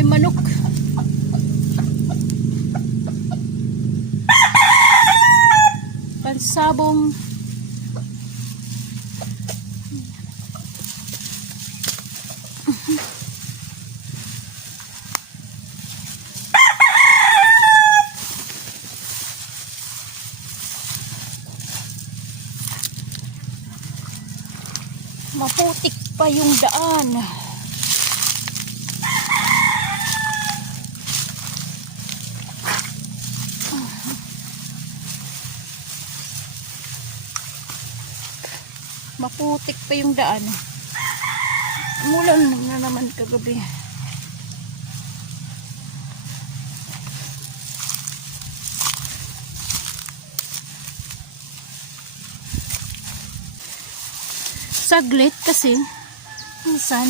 may manok. Pansabong. Maputik pa yung daan. Maputik pa yung daan. Mulan na naman kagabi. Saglit kasi minsan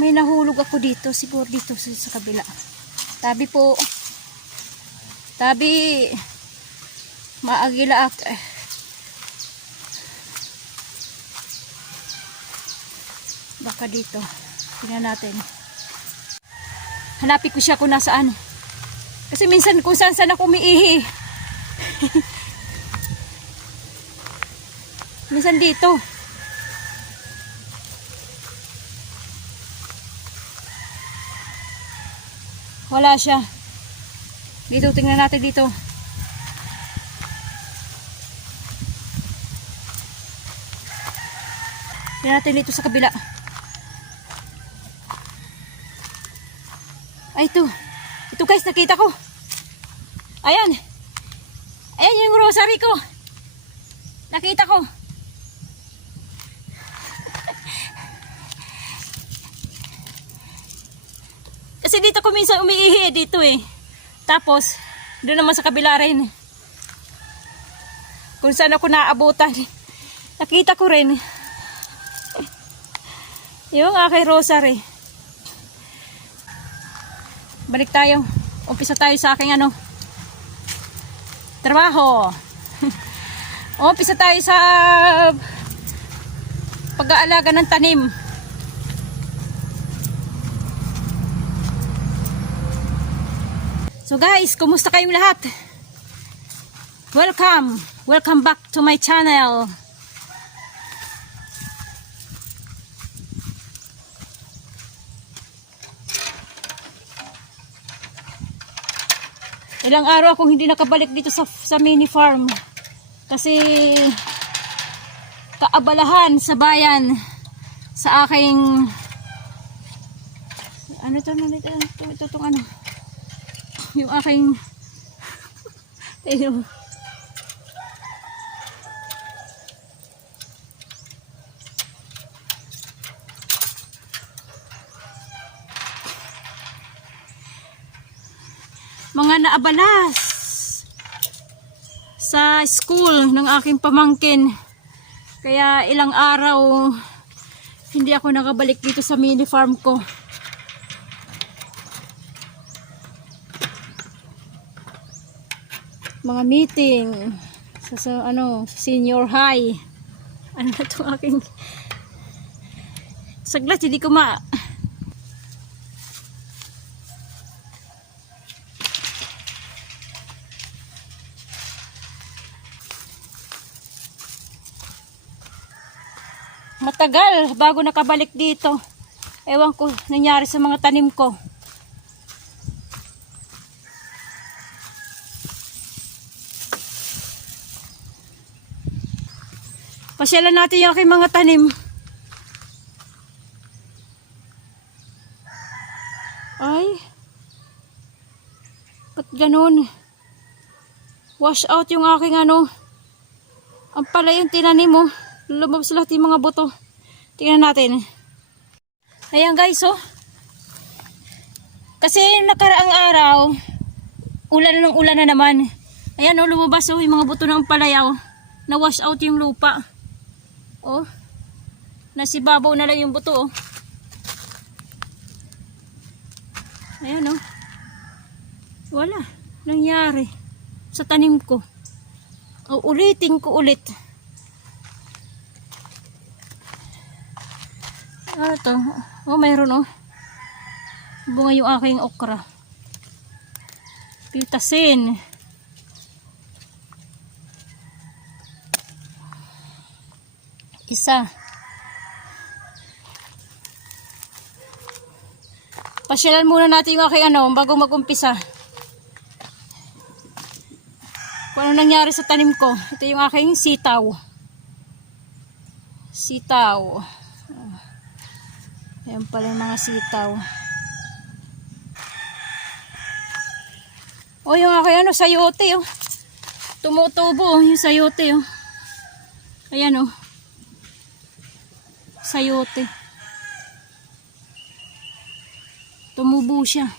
may nahulog ako dito, siguro dito sa kabila. Tabi po. Tabi maagila ak. Baka dito. Tingnan natin. Hanapin ko siya kung nasaan. Kasi minsan kung saan ako umiihi. Minsan dito. Wala siya. Dito, tingnan natin dito. Tingnan natin dito sa kabila. Ay, ito. Ito guys, nakita ko. Ayan. Ayan yung rosary ko. Nakita ko. Kasi dito ko minsan umiihi dito eh. Tapos, doon naman sa kabila rin. Kung saan ako naabutan. Nakita ko rin. Yung aking rosary. Balik tayo. Umpisa tayo sa aking trabaho. Umpisa tayo sa pag-aalaga ng tanim. So guys, kumusta kayong lahat? Welcome! Welcome back to my channel. Ilang araw akong hindi nakabalik dito sa mini farm. Kasi kaabalahan sa bayan sa aking yung aking mga naabalas sa school ng aking pamangkin. Kaya ilang araw hindi ako nakabalik dito sa mini farm ko. Mga meeting sa senior high. Ano na ito aking saglit, hindi ko matagal bago nakabalik dito. Ewan ko nangyari sa mga tanim ko. Pasyalan natin yung aking mga tanim. Ay. Ba't ganun? Wash out yung aking Ang pala yung tinanim mo. Lumabas lahat yung mga buto. Tingnan natin. Ayan guys, oh. Kasi nakaraang araw, ulan na naman. Ayan, oh, lumabas, oh, yung mga buto ng palayaw. Na-wash out yung lupa. Oh. Nasibabaw na lang yung buto, oh. Ayan, oh. Wala. Nangyari sa tanim ko. O, ulitin ko ulit. Ito. Oh, mayroon, oh. Bunga yung aking okra. Pitasin. Isa. Pasyalan muna natin yung aking bago mag-umpisa. Kung ano nangyari sa tanim ko. Ito yung aking sitaw. Sitaw. Ayan pala yung mga sitaw. O yung aking sayote tumutubo yung sayote Ayan sayote. Tumubo siya.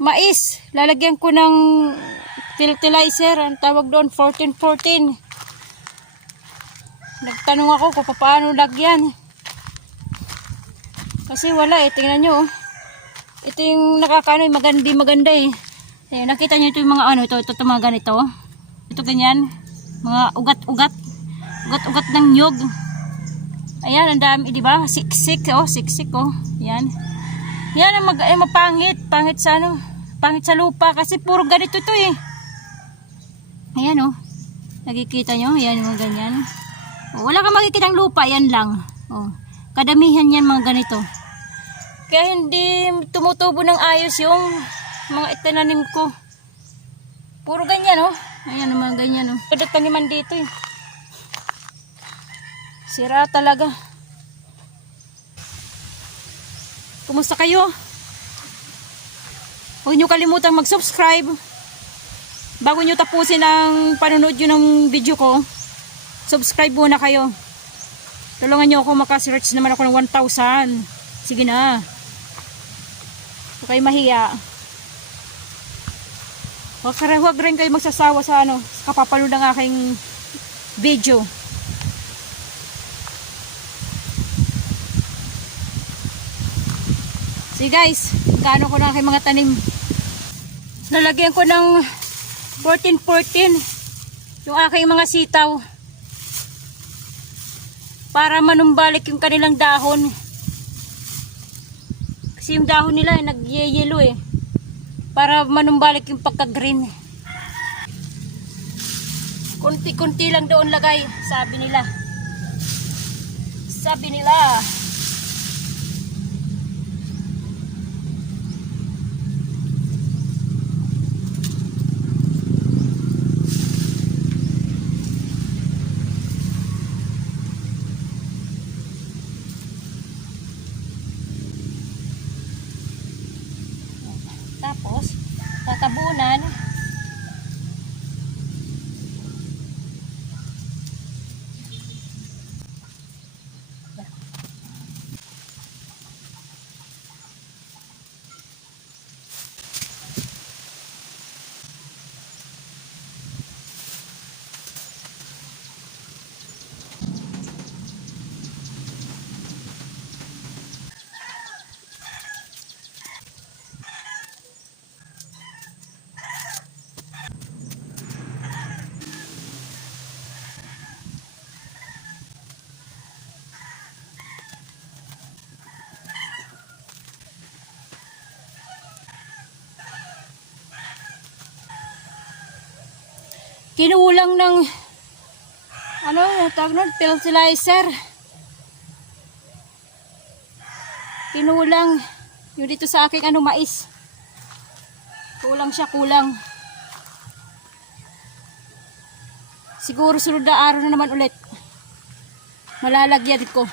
Mais, lalagyan ko ng fertilizer, ang tawag doon 14-14. Nagtanong ako kung paano lagyan. Kasi wala tingnan nyo Ito yung nakakaano, maganda Ayan, nakita nyo ito yung mga ito mga ganito. Ito ganyan, mga ugat-ugat ng nyog. Ayan, ang dami, di ba? Siksik. Ayan. Yan ang mapangit sa pangit sa lupa kasi puro ganito ito Ayan nakikita nyo, ayan mga ganyan. Wala kang makikita ng lupa, yan lang. Kadamihan yan mga ganito. Kaya hindi tumutubo ng ayos yung mga itinanim ko. Puro ganyan Ayan mga ganyan Kada taniman dito Sira talaga. Kumusta kayo? Huwag nyo kalimutang mag-subscribe. Bago nyo tapusin ang panonood nyo ng video ko, subscribe muna kayo. Tulungan nyo ako, makasearch naman ako ng 1,000. Sige na. Huwag kayo mahiya. Huwag rin kayo magsasawa sa kapapanood ng aking video. See guys, gaano ko na aking mga tanim. Lalagyan ko ng 14-14 yung aking mga sitaw para manumbalik yung kanilang dahon. Kasi yung dahon nila nag-yellow para manumbalik yung pagka-green. Kunti-kunti lang doon lagay, sabi nila. Tapos, tatabunan. Kinulang ng tawag nun, fertilizer. Kinulang yung dito sa aking mais. Kulang. Siguro sunod na araw na naman ulit. Malalagyan ko.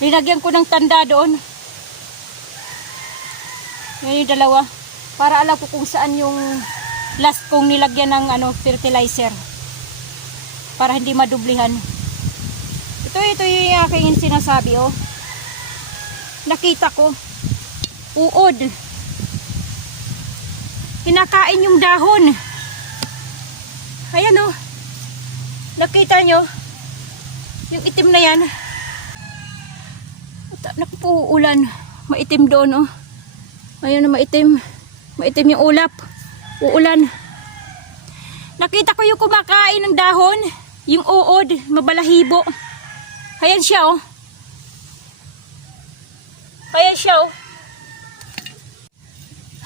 Nilagyan ko ng tanda doon. Yan yung dalawa. Para alam ko kung saan yung last kong nilagyan ng fertilizer. Para hindi madublihan. Ito yung aking sinasabi Nakita ko. Uod. Kinakain yung dahon. Ayan Nakita nyo? Yung itim na yan. Naku po, ulan. Maitim doon, oh. Ayun na maitim. Maitim yung ulap. Uulan. Nakita ko yung kumakain ng dahon. Yung uod, mabalahibo. Ayan siya, oh. Ayan siya, oh.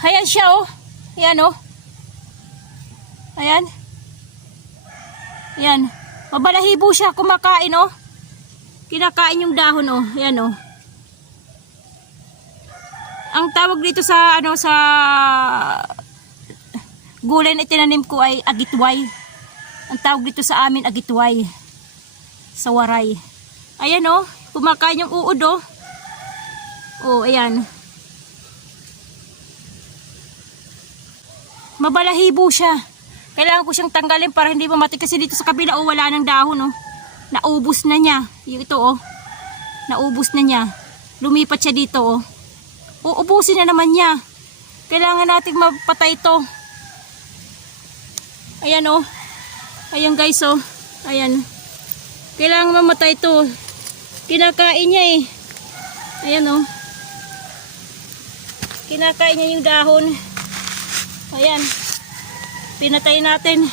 Ayan siya, oh. Ayan, oh. Ayan. Ayan. Mabalahibo siya, kumakain, oh. Kinakain yung dahon, oh. Ayan, oh. Ang tawag dito sa, ano, sa gulay na itinanim ko ay agitway. Ang tawag dito sa amin, agitway. Sa waray. Ayan, oh. Kumakain yung uod, oh. Oh, ayan. Mabalahibo siya. Kailangan ko siyang tanggalin para hindi mamatay. Kasi dito sa kabila, oh, wala ng dahon, oh. Naubos na niya. Yung ito, oh. Naubos na niya. Lumipat siya dito, oh. Uubusin na naman niya. Kailangan nating mapatay ito. Ayan, oh. Ayan, guys, oh. Ayan. Kailangan mamatay ito. Kinakain niya, eh. Ayan, oh. Kinakain niya yung dahon. Ayan. Pinatay natin.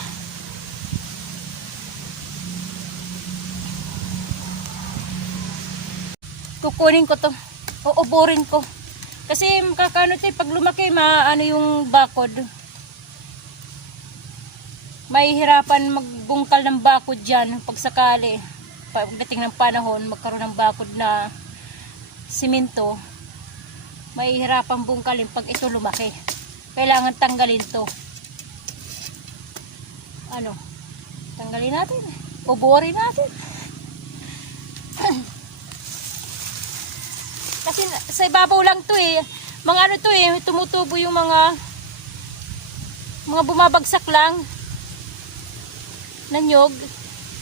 Kukunin ko to. Uuburin ko. Kasi makakano ito, pag lumaki, maano yung bakod. May hirapan magbungkal ng bakod dyan. Pag sakali, pagdating ng panahon, magkaroon ng bakod na simento, may hirapan bungkalin pag ito lumaki. Kailangan tanggalin to. Ano? Tanggalin natin. Uburin natin. Kasi sa ibabaw lang to, eh. Mga ano to, eh. Tumutubo yung mga bumabagsak lang na nyog.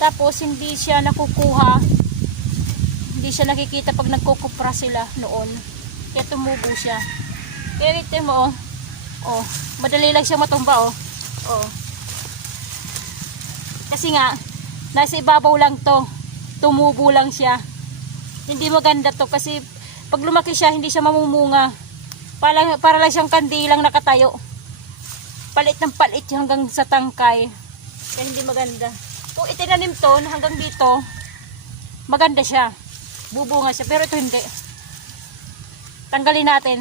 Tapos hindi siya nakukuha. Hindi siya nakikita pag nagkukupra sila noon. Kaya tumubo siya. Kaya ito mo, oh. Oh, madali lang siya matumba, oh. Oh. Kasi nga, nasa ibabaw lang to. Tumubo lang siya. Hindi maganda to kasi pag lumaki siya, hindi siya mamumunga. Para lang siyang kandilang nakatayo. Palit ng palit hanggang sa tangkay. Kaya hindi maganda. Kung itinanim to hanggang dito, maganda siya. Bubunga siya. Pero ito hindi. Tanggalin natin.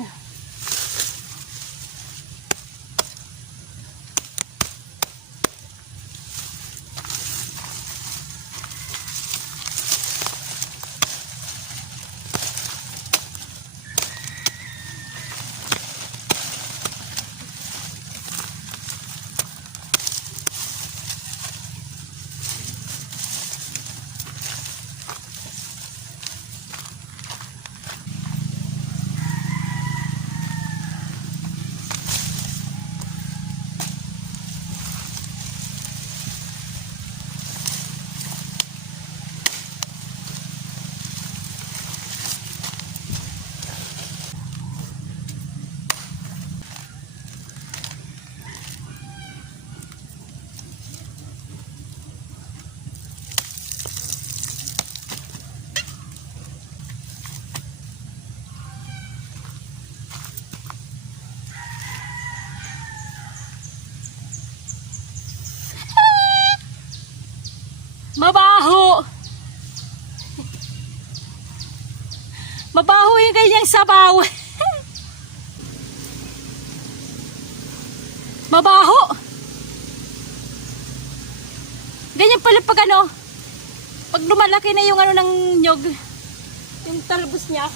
Mabaho. Mabaho yung kanyang sabaw. Mabaho. Ganyan pala pag ano, pag lumalaki na yung ano ng nyog, yung talbos niya,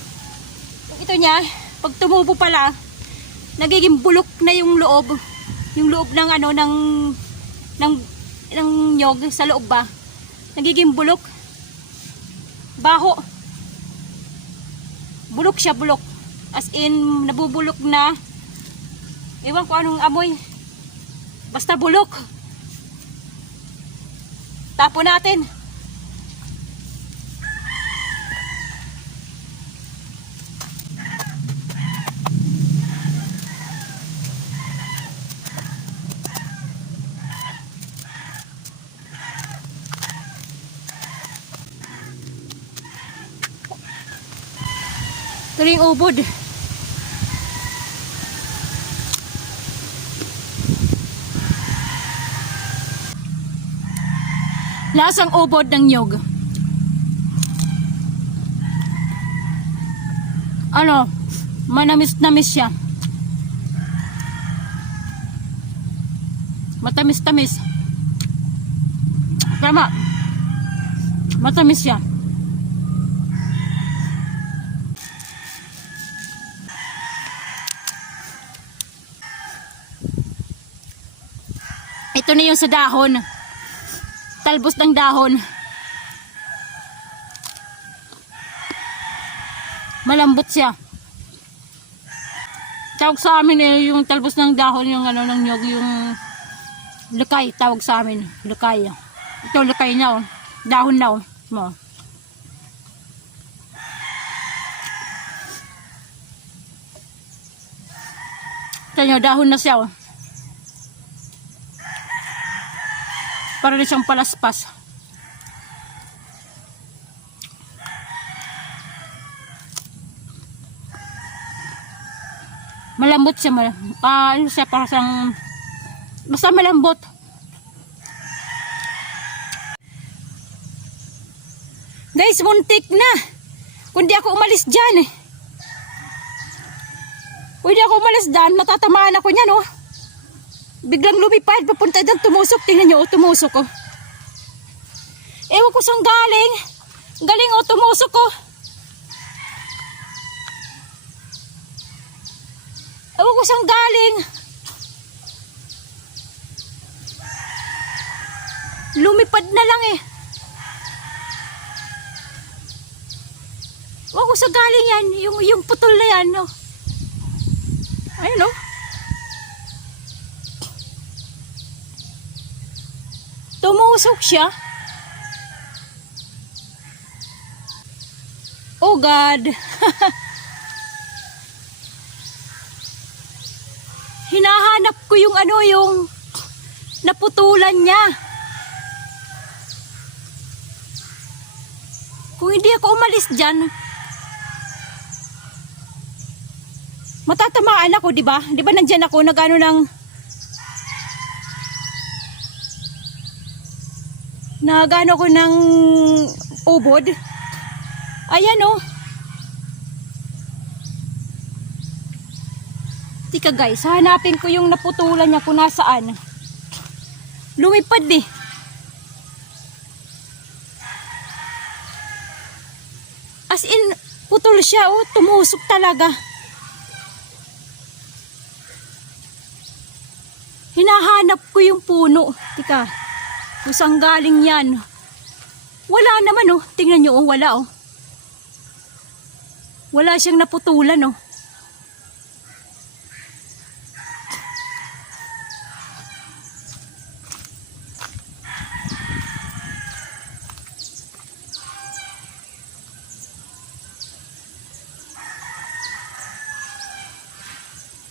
yung ito niya, pag tumubo pala, nagiging bulok na yung loob ng ano, ng nyog sa loob ba. Nagiging bulok. Baho. Bulok siya, bulok. As in, nabubulok na. Ewan ko anong amoy. Basta bulok. Tapon natin. Ito rin yung ubod. Lasang ubod ng nyog. Ano, manamis-namis siya. Matamis-tamis. Tama. Matamis siya. Ito na yung sa dahon. Talbos ng dahon. Malambot siya. Tawag sa amin yung talbos ng dahon, yung ano ng nyog, yung lukay, tawag sa amin. Lukay. Ito lukay na oh. Dahon na oh. Mo. Ito nyo, dahon na siya oh. Para rin siyang palaspas. Malambot siya. Ano siya, para siyang basta malambot. Guys, muntik na. Kung di ako umalis dyan Kung di ako umalis dyan, matatamaan ako niyan oh. Biglang lumipad, papunta doon, tumusok. Tingnan nyo, tumusok oh. Ewan ko saan galing. Galing oh, tumusok oh. Ewan ko saan galing. Lumipad na lang eh. Ewan ko saan galing yan. Yung putol na yan oh. Ayun oh. Tumusok siya. Oh God. Hinahanap ko yung ano, yung naputulan niya. Kung hindi ako umalis dyan, matatamaan ako, di ba? Di ba nandyan ako, nagano ng nagano ko ng ubod. Ayan oh. Tika guys, hanapin ko yung naputulan niya kung nasaan. Lumipad eh. As in, putol siya oh. Tumusok talaga. Hinahanap ko yung puno. Tika. Kung saan galing yan. Wala naman oh. Tingnan nyo oh. Wala oh. Wala siyang naputulan oh.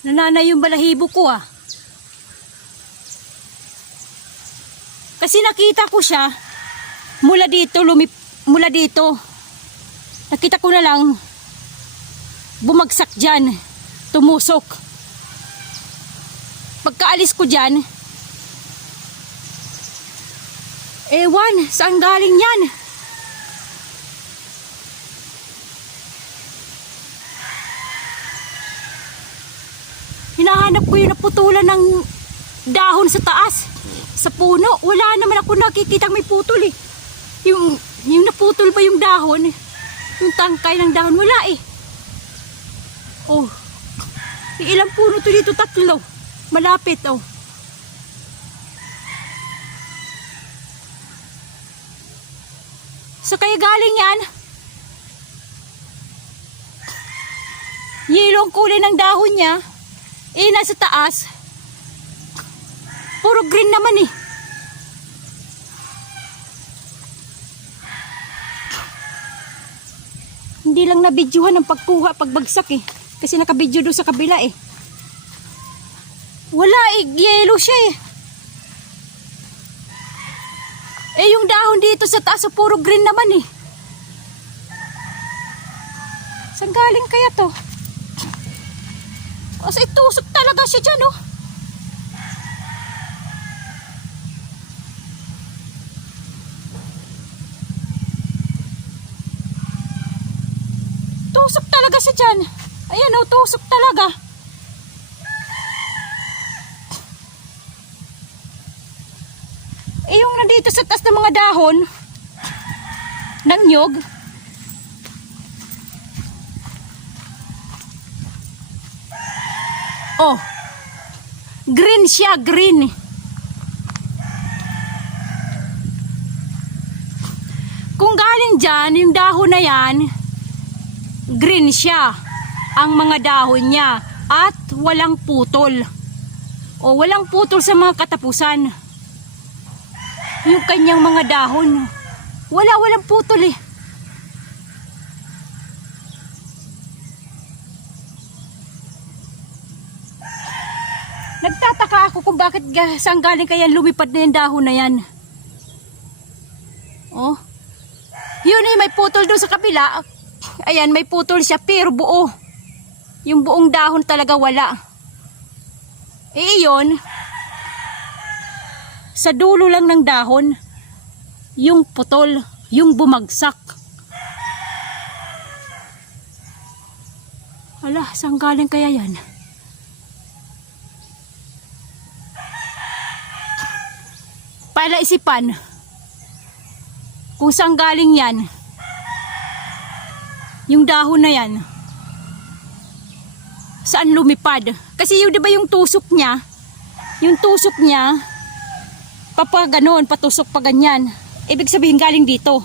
Nananay yung balahibo ko ah. Kasi nakita ko siya mula dito, mula dito. Nakita ko na lang bumagsak dyan, tumusok. Pagkaalis ko dyan, ewan, saan galing yan? Hinahanap ko yung naputulan ng dahon sa taas. Sa puno, wala naman ako nakikita may putol eh. Yung naputol ba yung dahon? Yung tangkay ng dahon, wala eh. Oh, ilang puno to dito? 3. Malapit oh. So kaya galing yan? Yellow ang kulay ng dahon niya. Eh, nasa taas. Puro green naman eh. Hindi lang nabidyohan ang pagkuha, pagbagsak eh. Kasi nakabidyo doon sa kabila eh. Wala eh, yellow siya eh. Eh yung dahon dito sa taas, puro green naman eh. Saan galing kaya to? Kasi tusok talaga siya dyan, oh. Tusok talaga siya dyan. Ayan, oh, tusok talaga. Eh, yung nandito sa taas ng mga dahon ng nyog, oh, green siya, green. Kung galing dyan, yung dahon na yan, green siya, ang mga dahon niya, at walang putol. O walang putol sa mga katapusan. Yung kanyang mga dahon, walang putol eh. Nagtataka ako kung bakit saan galing kaya lumipad na yung dahon na yan. Oh, yun eh, may putol doon sa kabila. Ayan, may putol siya pero buo. Yung buong dahon talaga wala. Eh yun, sa dulo lang ng dahon, yung putol, yung bumagsak. Ala, saan galing kaya yan? Palaisipan kung saan galing yan. Yung dahon na yan, saan lumipad? Kasi yun, diba yung tusok niya, papaganon, patusok pa ganyan. Ibig sabihin galing dito.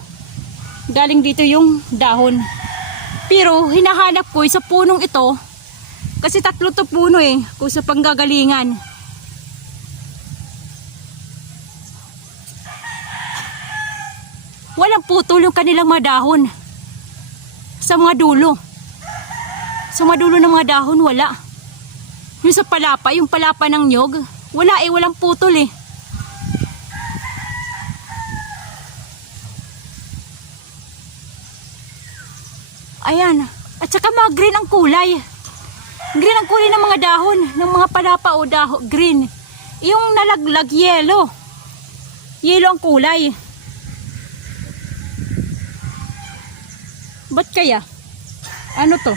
Galing dito yung dahon. Pero hinahanap ko sa punong ito, kasi 3 to puno eh, kung sa panggagalingan. Walang putol yung kanilang mga dahon. Sa mga dulo. Sa mga dulo ng mga dahon, wala. Yung sa palapa, yung palapa ng nyog, wala eh, walang putol eh. Ayan. At saka mga green ang kulay. Green ang kulay ng mga dahon, ng mga palapa o dahon, green. Yung nalaglag, yellow. Yellow ang kulay. Ba't kaya? Ano to?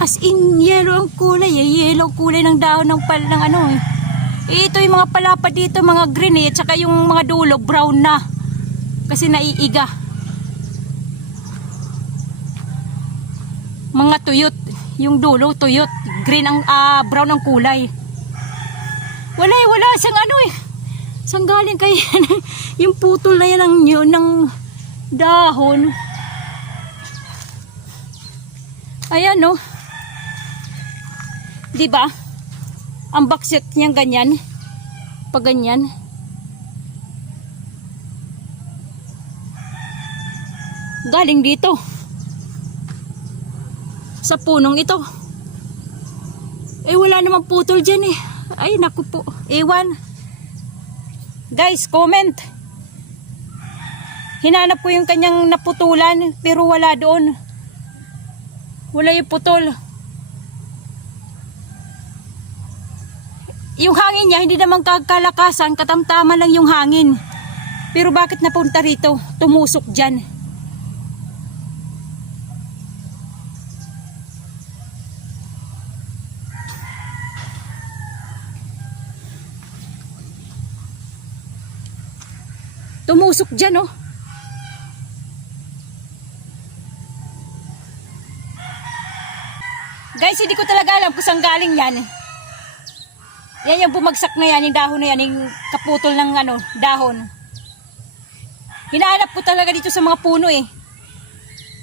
As in, yellow ang kulay eh. Yellow kulay ng dahon ng ano eh. Ito yung mga palapa dito, mga green eh. Tsaka yung mga dulo, brown na. Kasi naiiga. Mga tuyot. Yung dulo, tuyot. Green ang, brown ang kulay. Wala siyang ano eh. Saan galing kaya yung putol na yan ng dahon? Ayan oh. Diba? Ang baksik niyang ganyan. Pag ganyan. Galing dito. Sa punong ito. Eh wala namang putol dyan eh. Ay naku po. Ewan. Guys, comment. Hinanap ko yung kanyang naputulan pero wala doon. Wala yung putol. Yung hangin niya hindi naman kalakasan, katamtaman lang yung hangin. Pero bakit napunta rito? Tumusok dyan. Tumusok dyan oh. Guys, hindi ko talaga alam kung saan galing yan. Yan yung bumagsak na yan, yung dahon na yan, yung kaputol ng ano, dahon. Hinahanap ko talaga dito sa mga puno eh.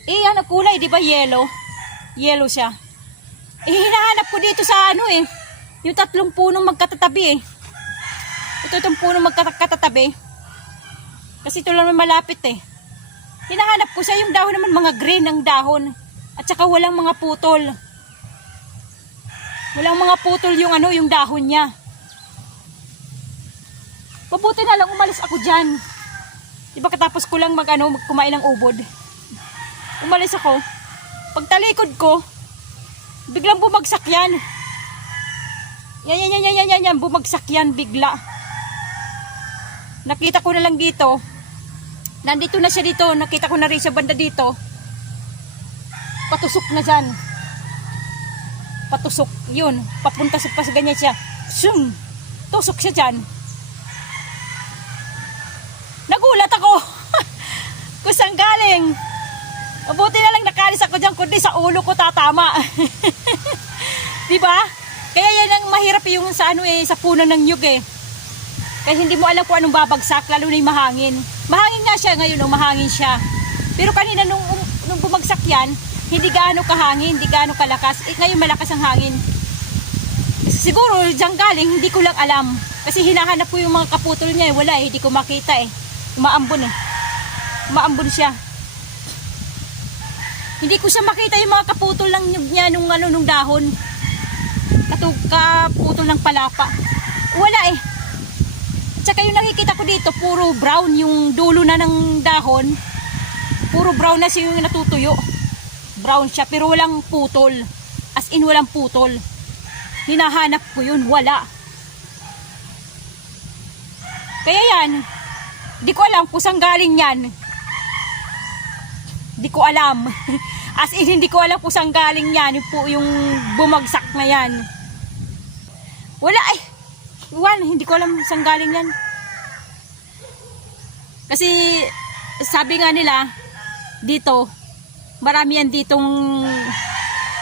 Eh, ano kulay, di ba yellow? Yellow siya. Eh, hinahanap ko dito sa ano eh. Yung 3 punong magkatatabi eh. Ito itong punong magkatatabi. Kasi ito lang malapit eh. Hinahanap ko siya, yung dahon naman mga green ang dahon. At saka walang mga putol. Walang mga putol yung ano, yung dahon niya. Mabuti na lang umalis ako dyan. Diba katapos ko lang kumain ng ubod. Umalis ako. Pagtalikod ko, biglang bumagsak yan. Yan, bumagsak yan bigla. Nakita ko na lang dito. Nandito na siya dito. Nakita ko na rin sa banda dito. Patusok na dyan. Patusok. Yun. Papunta sa ganyan siya. Sum! Tusok siya dyan. Nagulat ako. Kung saan galing. Mabuti na lang nakalis ako dyan. Kundi sa ulo ko tatama. Diba? Kaya yan ang mahirap yung sa sa puno ng nyug eh. Kaya hindi mo alam kung anong babagsak, lalo na yung mahangin. Mahangin nga siya ngayon, mahangin siya. Pero kanina nung bumagsak yan, hindi gaano kahangin, hindi gaano kalakas. Ngayon malakas ang hangin. Siguro diyan galing, hindi ko lang alam. Kasi hinahanap ko yung mga kaputol niya, wala hindi ko makita eh. Umaambon eh. Umaambon siya. Hindi ko siya makita yung mga kaputol ng nyug niya nung dahon. Kaputol ng palapa. Wala eh. Tsaka yung nakikita ko dito, puro brown yung dulo na ng dahon. Puro brown na siya yung natutuyo. Brown siya pero walang putol. As in walang putol. Hinahanap ko yun, wala. Kaya yan, di ko alam kung saan galing yan. Di ko alam. As in hindi ko alam kung saan galing yan. Yung bumagsak na yan. Wala eh. Hindi ko alam saan galing yan. Kasi sabi nga nila dito, marami yan ditong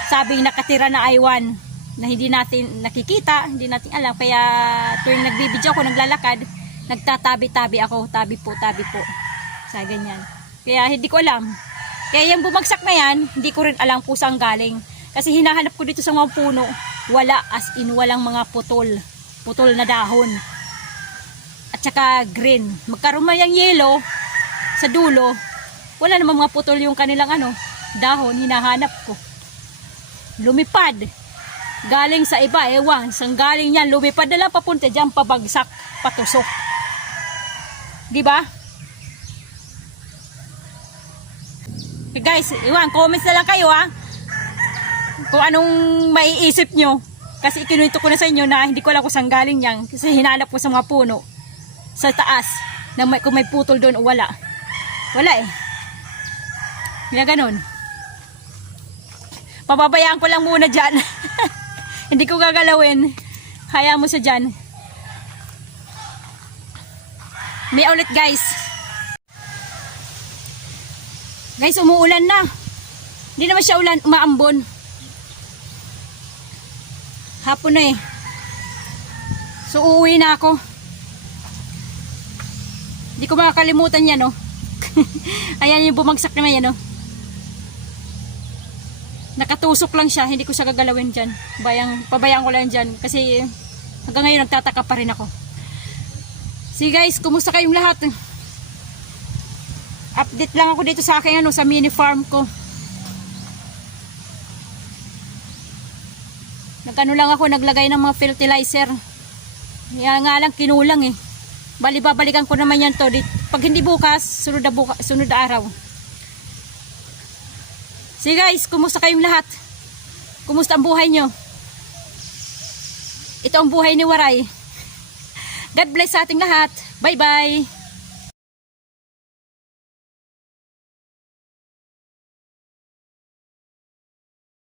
sabing nakatira na aywan na hindi natin nakikita, hindi natin alam. Kaya tuwing nagbibideo ako, naglalakad, nagtatabi-tabi ako, tabi po sa ganyan. Kaya hindi ko alam. Kaya yung bumagsak na yan, hindi ko rin alam kung saan galing. Kasi hinahanap ko dito sa mga puno, wala, as in walang mga putol na dahon. At saka green. Magkaroon man yung yellow sa dulo, wala namang mga putol yung kanilang dahon. Hinahanap ko. Lumipad. Galing sa iba, ewan. Sang galing yan, lumipad na lang papunta dyan, pabagsak, patusok. Diba? Okay guys, ewan, comments na lang kayo kung anong maiisip nyo. Kasi ikinuwento ko na sa inyo na hindi ko alam kung saan galing yan. Kasi hinanap ko sa mga puno. Sa taas. Kung may putol doon o wala. Wala eh. Kaya ganun. Pababayaan ko lang muna dyan. Hindi ko gagalawin. Kaya mo siya dyan. May ulit guys. Guys, umuulan na. Hindi naman siya ulan, umaambon. Hapon na eh. So uuwi na ako. Hindi ko makakalimutan yan Ayan yung bumagsak naman yan Nakatusok lang siya. Hindi ko siya gagalawin dyan. Pabayaan ko lang dyan. Kasi hanggang ngayon nagtataka pa rin ako. See guys, kumusta kayong lahat? Update lang ako dito sa akin sa mini farm ko. Lang ako, naglagay ng mga fertilizer. Kaya nga lang kinulang eh. Bali babalikan ko naman yan pag hindi bukas, sunod na araw. See guys, kumusta kayong lahat? Kumusta ang buhay nyo? Ito ang buhay ni Waray. God bless sa ating lahat. Bye bye.